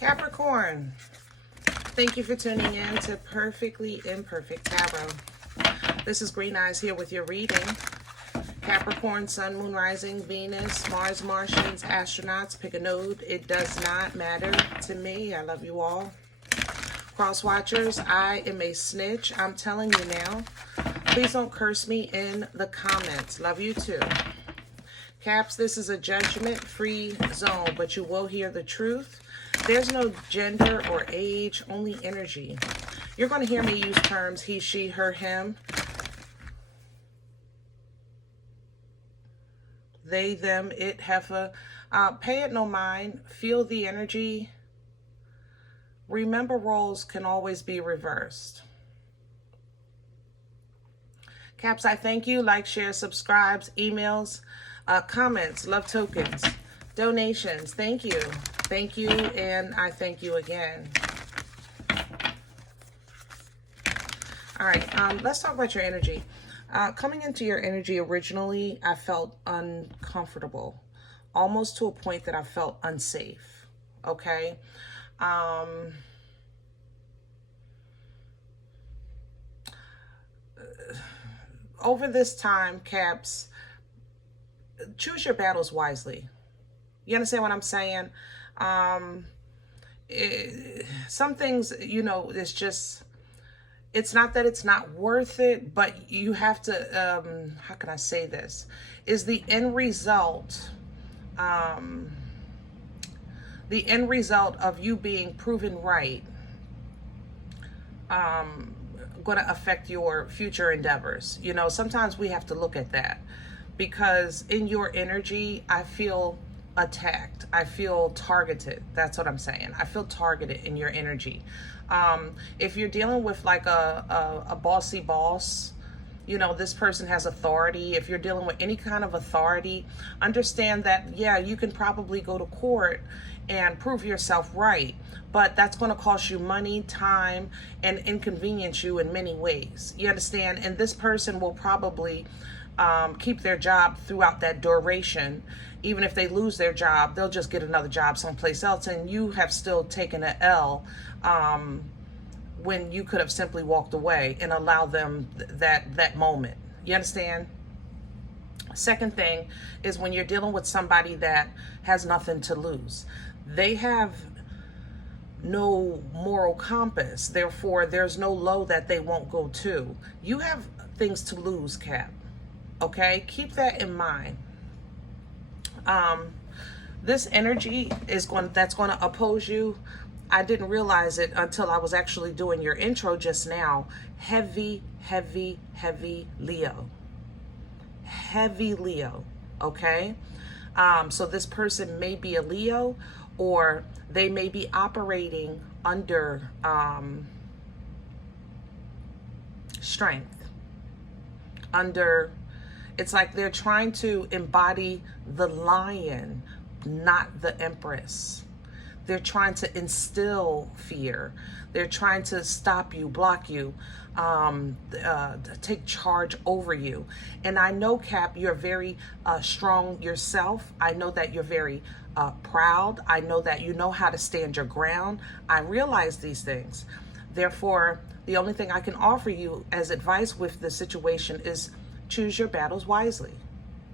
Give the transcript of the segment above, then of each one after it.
Capricorn, thank you for tuning in to Perfectly Imperfect Tarot. This is Green Eyes here with your reading. Capricorn, Sun, Moon, Rising, Venus, Mars, Martians, astronauts, pick a node. It does not matter to me. I love you all. Cross watchers, I am a snitch. I'm telling you now. Please don't curse me in the comments. Love you too. Caps, this is a judgment-free zone, but you will hear the truth. There's no gender or age, only energy. You're going to hear me use terms he, she, her, him. They, them, it, heifer. Pay it no mind. Feel the energy. Remember, roles can always be reversed. Caps, I thank you. Like, share, subscribes, emails, comments, love tokens, donations. Thank you. Thank you, and I thank you again. All right, let's talk about your energy. Coming into your energy originally, I felt uncomfortable, almost to a point that I felt unsafe, okay? Over this time, Caps, choose your battles wisely. You understand what I'm saying? Some things, you know, it's just, it's not that it's not worth it, but you have to, how can I say this? Is the end result of you being proven right going to affect your future endeavors? You know, sometimes we have to look at that, because in your energy, I feel attacked. I feel targeted. That's what I'm saying. I feel targeted in your energy. If you're dealing with like a bossy boss, you know, this person has authority. If you're dealing with any kind of authority, understand that, yeah, you can probably go to court and prove yourself right, but that's going to cost you money, time, and inconvenience you in many ways. You understand? And this person will probably keep their job throughout that duration. Even if they lose their job, they'll just get another job someplace else, and you have still taken an L when you could have simply walked away and allowed them that moment. You understand? Second thing is when you're dealing with somebody that has nothing to lose. They have no moral compass. Therefore, there's no low that they won't go to. You have things to lose, Cap. Okay? Keep that in mind. This energy is that's going to oppose you. I didn't realize it until I was actually doing your intro just now. Heavy, heavy, heavy Leo. Heavy Leo. Okay? So this person may be a Leo, or they may be operating under strength. It's like they're trying to embody the lion, not the empress. They're trying to instill fear. They're trying to stop you, block you, take charge over you. And I know, Cap, you're very strong yourself. I know that you're very proud. I know that you know how to stand your ground. I realize these things. Therefore, the only thing I can offer you as advice with this situation is choose your battles wisely.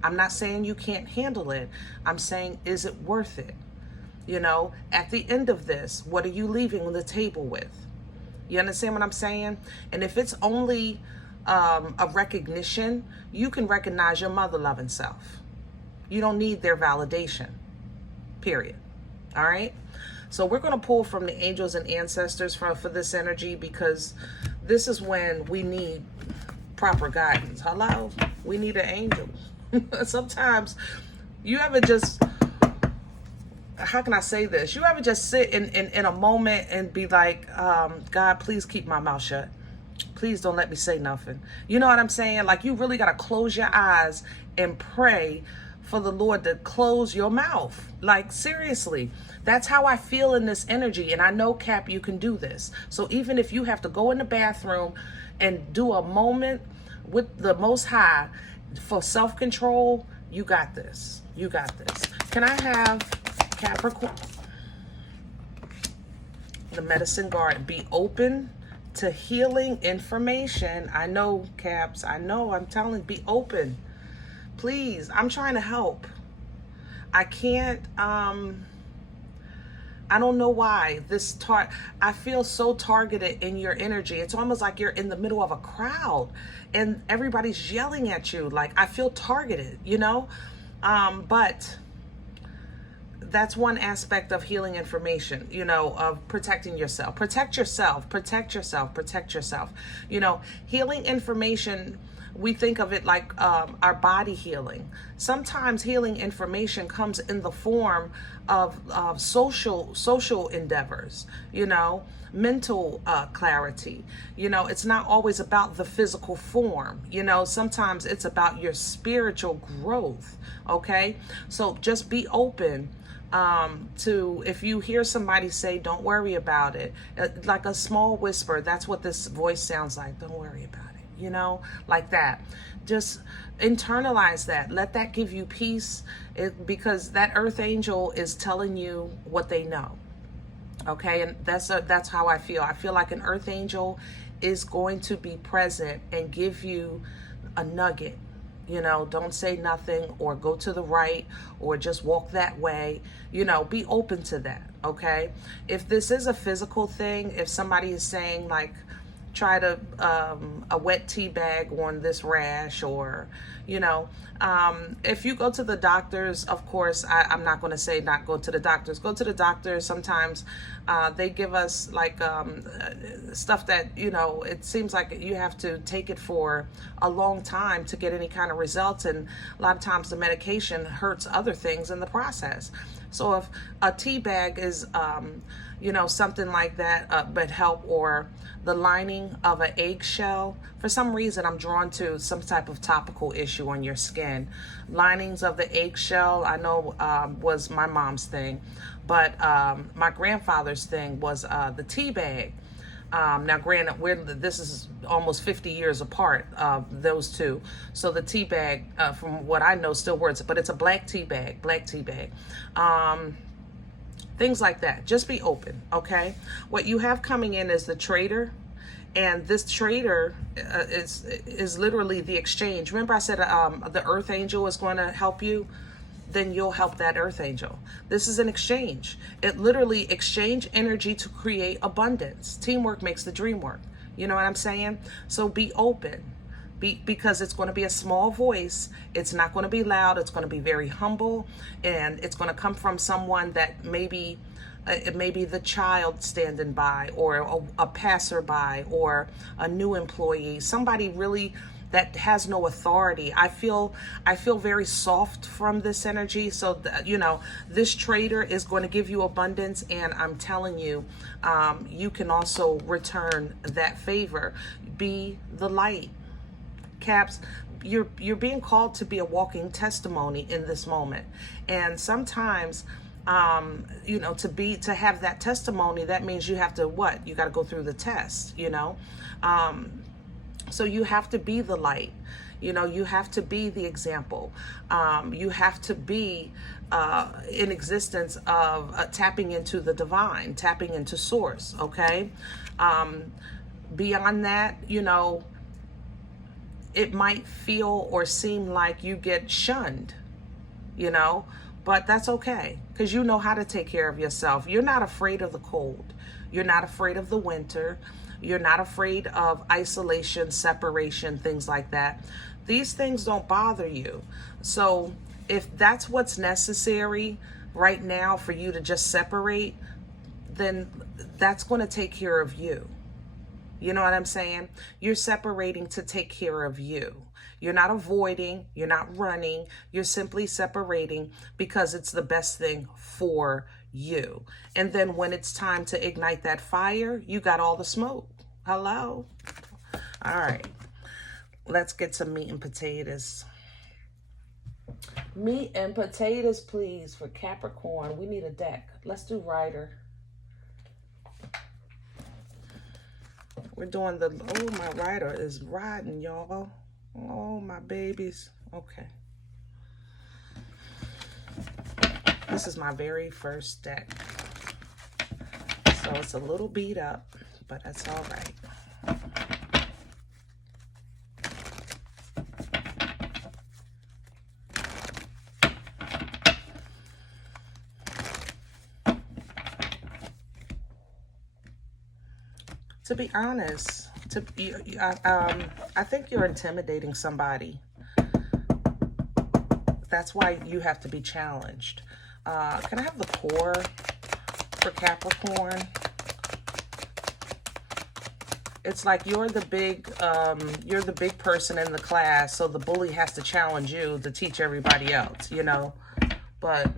I'm not saying you can't handle it. I'm saying, is it worth it? You know, at the end of this, what are you leaving the table with? You understand what I'm saying? And if it's only a recognition, you can recognize your mother-loving self. You don't need their validation, period. All right? So we're going to pull from the angels and ancestors for this energy, because this is when we need proper guidance. Hello? We need an angel. Sometimes you ever just, how can I say this? You ever just sit in a moment and be like, God, please keep my mouth shut. Please don't let me say nothing. You know what I'm saying? Like, you really got to close your eyes and pray for the Lord to close your mouth. Like, seriously, that's how I feel in this energy. And I know, Cap, you can do this. So even if you have to go in the bathroom and do a moment with the Most High for self-control, you got this. You got this. Can I have Capricorn? the medicine garden. Be open to healing information. I know, Caps. I know. I'm telling. Be open. Please. I'm trying to help. I can't. I don't know why I feel so targeted in your energy. It's almost like you're in the middle of a crowd and everybody's yelling at you. Like, I feel targeted, you know? But that's one aspect of healing information, you know, of protecting yourself. Protect yourself, protect yourself, protect yourself. You know, healing information, we think of it like our body healing. Sometimes healing information comes in the form of social endeavors, you know, mental clarity. You know, it's not always about the physical form. You know, sometimes it's about your spiritual growth. Okay, so just be open to, if you hear somebody say, don't worry about it, like a small whisper. That's what this voice sounds like. Don't worry about it. You know, like that. Just internalize that. Let that give you peace, because that earth angel is telling you what they know. Okay, and that's how I feel. I feel like an earth angel is going to be present and give you a nugget. You know, don't say nothing, or go to the right, or just walk that way. You know, be open to that. Okay, if this is a physical thing, if somebody is saying like, try to a wet tea bag on this rash, or you know, if you go to the doctors, of course, I'm not going to say not go to the doctors. Go to the doctors. Sometimes they give us like stuff that, you know, it seems like you have to take it for a long time to get any kind of results, and a lot of times the medication hurts other things in the process. So if a tea bag is you know, something like that, but help, or the lining of an eggshell. For some reason, I'm drawn to some type of topical issue on your skin. Linings of the eggshell, I know was my mom's thing, but my grandfather's thing was the tea bag. Now, granted, this is almost 50 years apart, those two. So the tea bag, from what I know, still works, but it's a black tea bag. Things like that. Just be open, okay? What you have coming in is the trader, and this trader is literally the exchange. Remember I said the earth angel is going to help you? Then you'll help that earth angel. This is an exchange. It literally exchange energy to create abundance. Teamwork makes the dream work. You know what I'm saying? So be open. Because it's going to be a small voice. It's not going to be loud. It's going to be very humble, and it's going to come from someone that maybe it may be the child standing by, or a passerby, or a new employee, somebody really that has no authority. I feel very soft from this energy. So you know, this trader is going to give you abundance, and I'm telling you, you can also return that favor. Be the light. Caps, you're being called to be a walking testimony in this moment. And sometimes you know, to have that testimony, that means you have to you got to go through the test, you know. So you have to be the light, you know, you have to be the example. You have to be in existence of tapping into the divine, tapping into source. Okay. Beyond that, you know, it might feel or seem like you get shunned, you know, but that's okay, because you know how to take care of yourself. You're not afraid of the cold. You're not afraid of the winter. You're not afraid of isolation, separation, things like that. These things don't bother you. So if that's what's necessary right now for you to just separate, then that's going to take care of you. You know what I'm saying? You're separating to take care of you. You're not avoiding, you're not running, you're simply separating because it's the best thing for you. And then when it's time to ignite that fire, you got all the smoke. Hello? All right. Let's get some meat and potatoes. Meat and potatoes, please, for Capricorn. We need a deck. Let's do Rider. We're doing my rider is riding, y'all. Oh, my babies. Okay. This is my very first deck. So it's a little beat up, but that's all right. To be honest, I think you're intimidating somebody. That's why you have to be challenged. Can I have the core for Capricorn? It's like you're the big person in the class, so the bully has to challenge you to teach everybody else, you know? But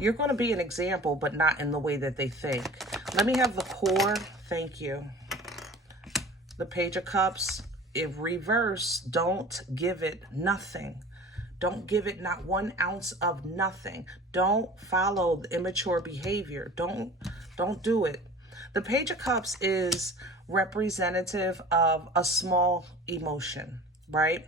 you're going to be an example, but not in the way that they think. Let me have the core. Thank you. The Page of Cups in reverse. Don't give it nothing. Don't give it not 1 ounce of nothing. Don't follow the immature behavior. Don't do it. The Page of Cups is representative of a small emotion, right?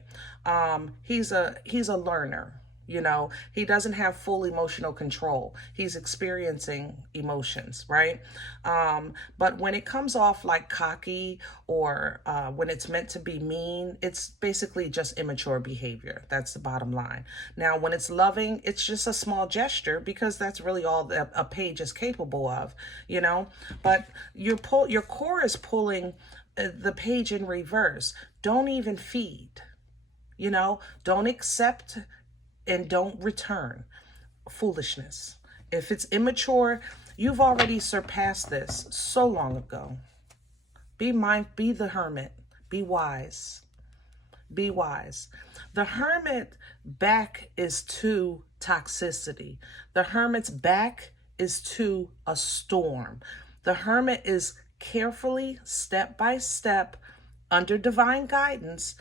He's a learner. You know, he doesn't have full emotional control. He's experiencing emotions, right? But when it comes off like cocky or when it's meant to be mean, it's basically just immature behavior. That's the bottom line. Now, when it's loving, it's just a small gesture because that's really all that a page is capable of, you know? But your core is pulling the page in reverse. Don't even feed, you know? Don't accept and don't return foolishness. If it's immature, you've already surpassed this so long ago. Be the hermit. Be wise. Be wise. The hermit back is to toxicity. The hermit's back is to a storm. The hermit is carefully, step by step, under divine guidance,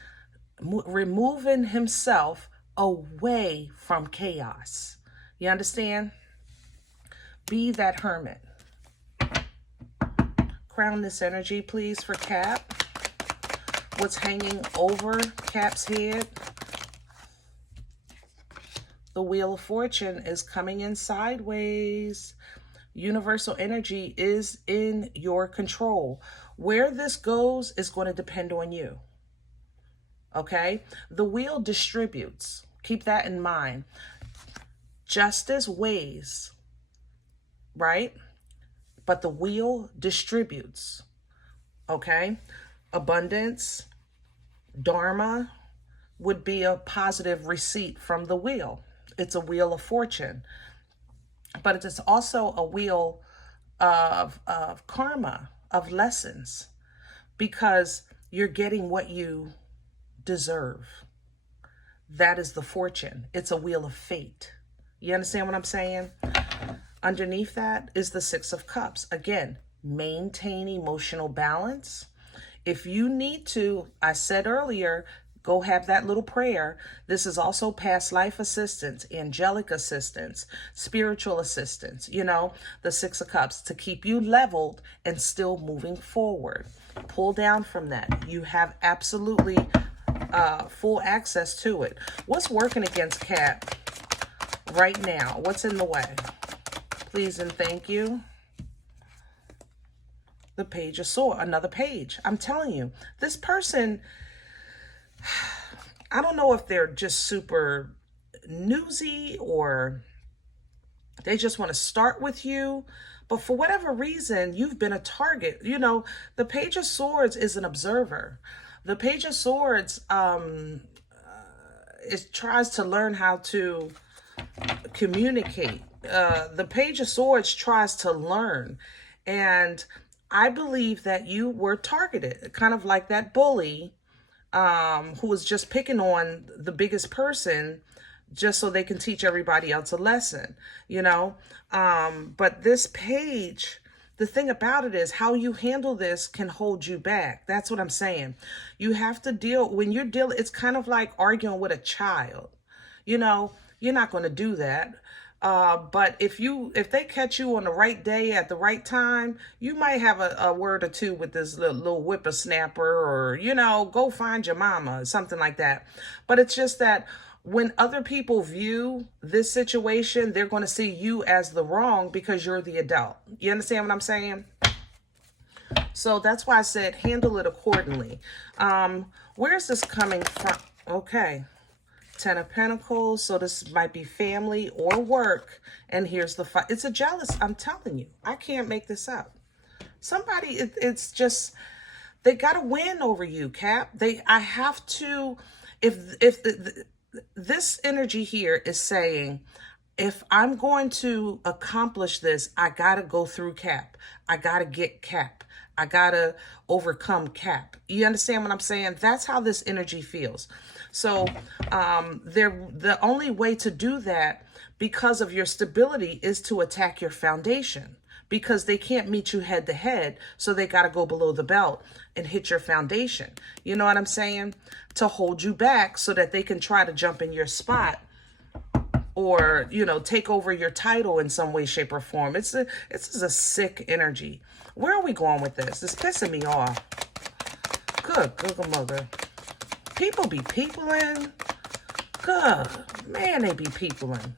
removing himself away from chaos. You understand? Be that hermit. Crown this energy, please, for Cap. What's hanging over Cap's head? The Wheel of Fortune is coming in sideways. Universal energy is in your control. Where this goes is going to depend on you. Okay? The wheel distributes. Keep that in mind. Justice weighs, right? But the wheel distributes. Okay? Abundance, dharma would be a positive receipt from the wheel. It's a wheel of fortune. But it is also a wheel of karma, of lessons, because you're getting what you deserve. That is the fortune. It's a wheel of fate. You understand what I'm saying? Underneath that is the Six of Cups. Again, maintain emotional balance. If you need to, I said earlier, go have that little prayer. This is also past life assistance, angelic assistance, spiritual assistance, you know, the Six of Cups, to keep you leveled and still moving forward. Pull down from that. You have absolutely full access to it. What's working against Cap right now? What's in the way? Please and thank you. The Page of Swords, another page. I'm telling you, this person, I don't know if they're just super newsy or they just want to start with you, but for whatever reason, you've been a target. You know, the Page of Swords is an observer. The Page of Swords it tries to learn how to communicate. The Page of Swords tries to learn. And I believe that you were targeted, kind of like that bully who was just picking on the biggest person just so they can teach everybody else a lesson, you know? But this page, the thing about it is how you handle this can hold you back. That's what I'm saying. You have to deal, when you're dealing, it's kind of like arguing with a child. You know, you're not going to do that. But if they catch you on the right day at the right time, you might have a word or two with this little whippersnapper, or, you know, go find your mama, something like that. But it's just that when other people view this situation, they're going to see you as the wrong because you're the adult. You understand what I'm saying? So that's why I said handle it accordingly. Where's this coming from? Okay. Ten of Pentacles. So this might be family or work. And here's the fight. It's a jealous. I'm telling you. I can't make this up. Somebody, it's just, they got to win over you, Cap. I have to, this energy here is saying, if I'm going to accomplish this, I got to go through Cap. I got to get Cap. I got to overcome Cap. You understand what I'm saying? That's how this energy feels. So the only way to do that, because of your stability, is to attack your foundation, because they can't meet you head to head. So they got to go below the belt and hit your foundation. You know what I'm saying? To hold you back so that they can try to jump in your spot, or, you know, take over your title in some way, shape, or form. It's a sick energy. Where are we going with this? It's pissing me off. Good mother. People be peopling. Good. Man, they be peopling.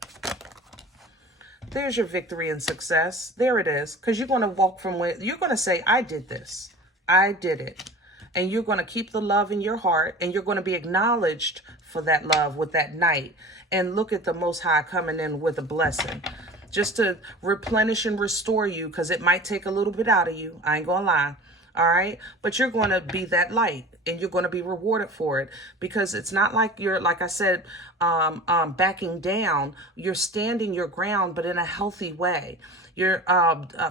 There's your victory and success. There it is. Because you're going to walk from where, you're going to say, I did this. I did it. And you're going to keep the love in your heart, and you're going to be acknowledged for that love with that night. And look at the Most High coming in with a blessing, just to replenish and restore you, because it might take a little bit out of you. I ain't going to lie. All right. But you're going to be that light, and you're going to be rewarded for it, because it's not like you're, like I said, backing down. You're standing your ground, but in a healthy way. You're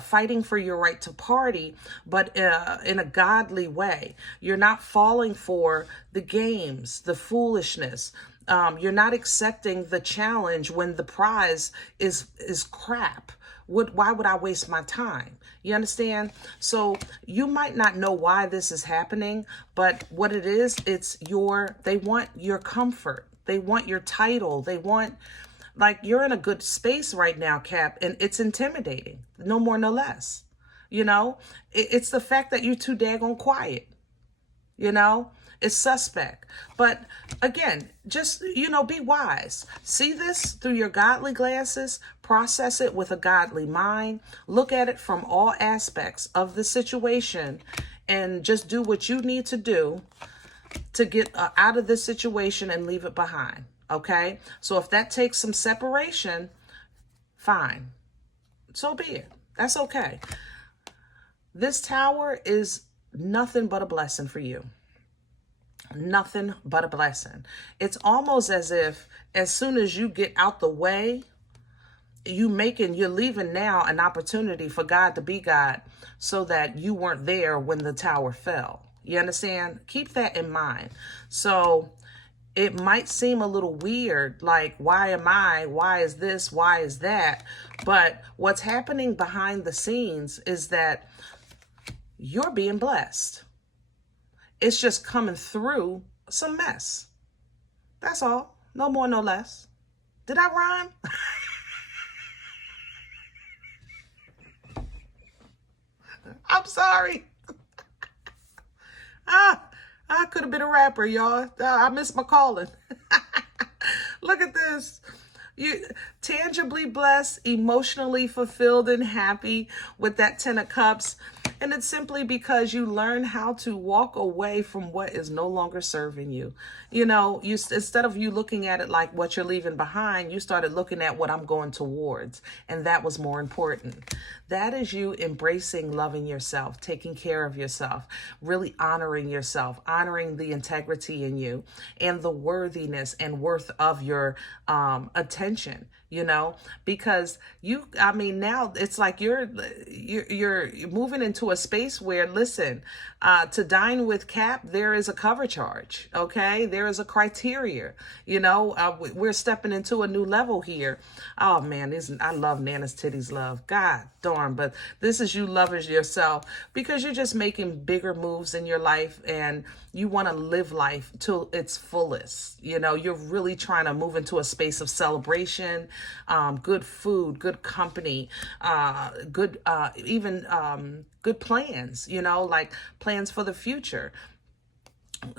fighting for your right to party, but in a godly way. You're not falling for the games, the foolishness. You're not accepting the challenge when the prize is crap. Why would I waste my time? You understand? So you might not know why this is happening, but what it is, they want your comfort. They want your title. They want, like, you're in a good space right now, Cap, and it's intimidating. No more, no less. You know, it's the fact that you're too daggone quiet. You know, it's suspect. But again, just, you know, be wise. See this through your godly glasses. Process it with a godly mind. Look at it from all aspects of the situation, and just do what you need to do to get out of this situation and leave it behind. Okay? So if that takes some separation, fine. So be it. That's okay. This tower is nothing but a blessing for you. Nothing but a blessing. It's almost as if as soon as you get out the way, you're leaving now an opportunity for God to be God, so that you weren't there when the tower fell. You understand? Keep that in mind. So it might seem a little weird, like, why am I? Why is this? Why is that? But what's happening behind the scenes is that you're being blessed. It's just coming through some mess. That's all. No more, no less. Did I rhyme? I'm sorry. I could have been a rapper, y'all. I missed my calling. Look at this. You tangibly blessed, emotionally fulfilled and happy with that 10 of Cups. And it's simply because you learn how to walk away from what is no longer serving you. You know, instead of you looking at it like what you're leaving behind, you started looking at what I'm going towards. And that was more important. That is you embracing, loving yourself, taking care of yourself, really honoring yourself, honoring the integrity in you and the worthiness and worth of your attention. You know, because now it's like you're moving into a space where, listen, to dine with Cap, there is a cover charge. Okay. There is a criteria, you know, we're stepping into a new level here. Oh man, I love Nana's Titties love. God darn. But this is you loving yourself, because you're just making bigger moves in your life, and you want to live life to its fullest. You know, you're really trying to move into a space of celebration, good food, good company, good plans, you know, like plans for the future.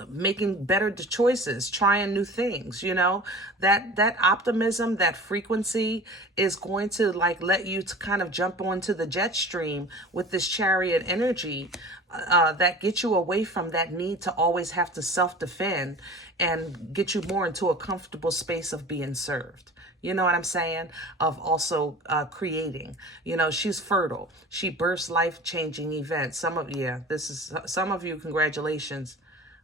making better choices, trying new things, you know, that optimism, that frequency is going to like let you to kind of jump onto the jet stream with this Chariot energy, that gets you away from that need to always have to self-defend and get you more into a comfortable space of being served. You know what I'm saying? Of also creating. You know, she's fertile. She bursts life-changing events. Some of you, congratulations.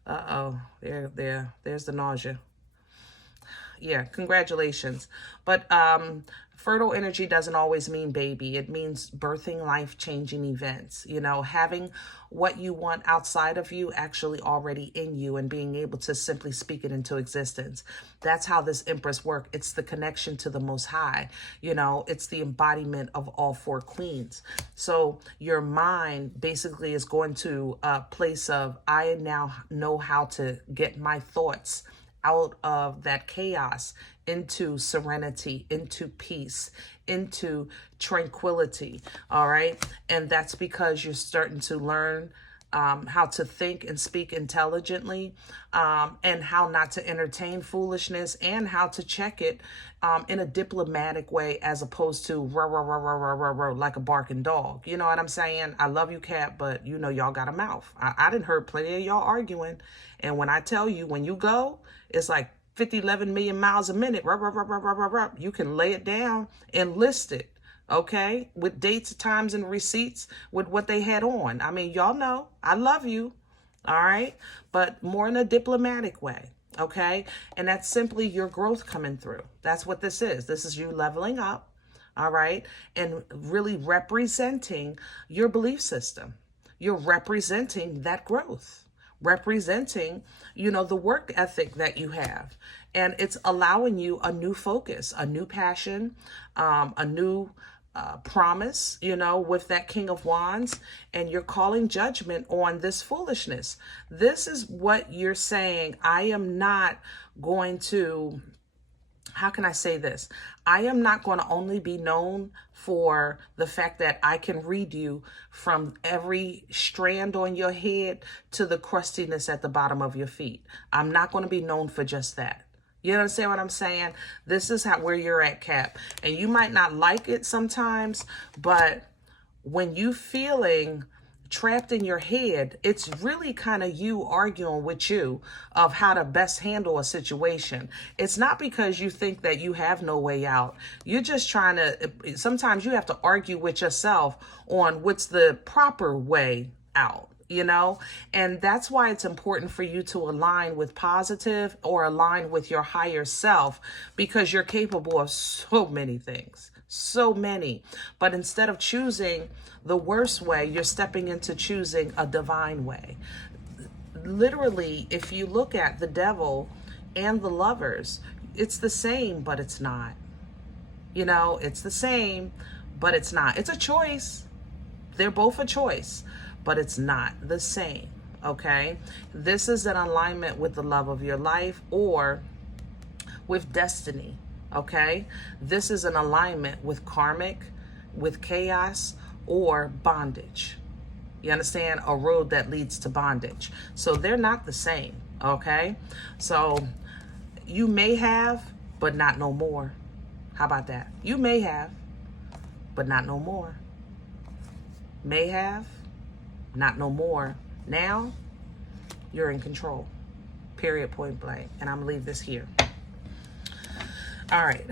Uh-oh, there's the nausea. Yeah, congratulations. But fertile energy doesn't always mean baby. It means birthing life-changing events. You know, having what you want outside of you actually already in you and being able to simply speak it into existence. That's how this Empress works. It's the connection to the Most High. You know, it's the embodiment of all four queens. So your mind basically is going to a place of, I now know how to get my thoughts out of that chaos into serenity, into peace, into tranquility. All right. And that's because you're starting to learn how to think and speak intelligently, and how not to entertain foolishness, and how to check it in a diplomatic way, as opposed to rah, rah, rah, rah, rah, rah, rah, like a barking dog. You know what I'm saying? I love you, Cap, but you know y'all got a mouth. I done heard plenty of y'all arguing. And when I tell you, when you go, it's like 11 million miles a minute. Rah, rah, rah, rah, rah, rah, rah. You can lay it down and list it. Okay, with dates, times, and receipts with what they had on. I mean, y'all know I love you, all right? But more in a diplomatic way, okay? And that's simply your growth coming through. That's what this is. This is you leveling up, all right? And really representing your belief system. You're representing that growth, representing, you know, the work ethic that you have. And it's allowing you a new focus, a new passion, a new promise, you know, with that King of Wands, and you're calling judgment on this foolishness. This is what you're saying. I am not going to, how can I say this? I am not going to only be known for the fact that I can read you from every strand on your head to the crustiness at the bottom of your feet. I'm not going to be known for just that. You understand what I'm saying? This is where you're at, Cap. And you might not like it sometimes, but when you feeling trapped in your head, it's really kind of you arguing with you of how to best handle a situation. It's not because you think that you have no way out. You're just trying to, sometimes you have to argue with yourself on what's the proper way out. You know, and that's why it's important for you to align with positive or align with your higher self, because you're capable of so many things, so many. But instead of choosing the worst way, you're stepping into choosing a divine way. Literally, if you look at the devil and the lovers, it's the same, but it's not. You know, it's the same, but it's not. It's a choice. They're both a choice, but it's not the same, okay? This is an alignment with the love of your life or with destiny, okay? This is an alignment with karmic, with chaos, or bondage. You understand? A road that leads to bondage. So they're not the same, okay? So you may have, but not no more. How about that? You may have, but not no more. May have, not no more. Now, you're in control. Period, point blank. And I'm gonna leave this here. All right.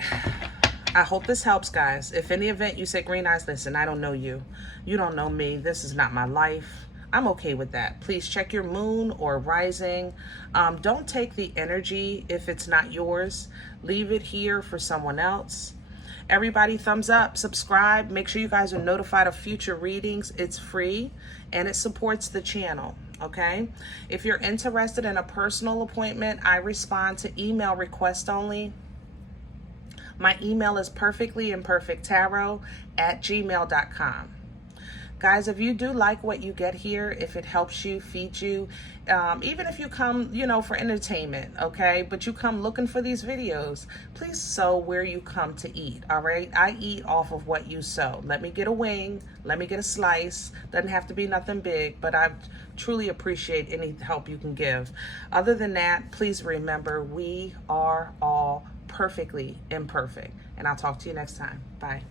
I hope this helps, guys. If any event you say, Green Eyes, listen, I don't know you. You don't know me. This is not my life. I'm okay with that. Please check your moon or rising. Don't take the energy if it's not yours. Leave it here for someone else. Everybody, thumbs up, subscribe. Make sure you guys are notified of future readings. It's free and it supports the channel, okay? If you're interested in a personal appointment, I respond to email request only. My email is perfectlyimperfecttarot@gmail.com. Guys, if you do like what you get here, if it helps you, feeds you, even if you come, you know, for entertainment, okay, but you come looking for these videos, please sow where you come to eat, all right? I eat off of what you sow. Let me get a wing, let me get a slice. Doesn't have to be nothing big, but I truly appreciate any help you can give. Other than that, please remember, we are all perfectly imperfect. And I'll talk to you next time. Bye.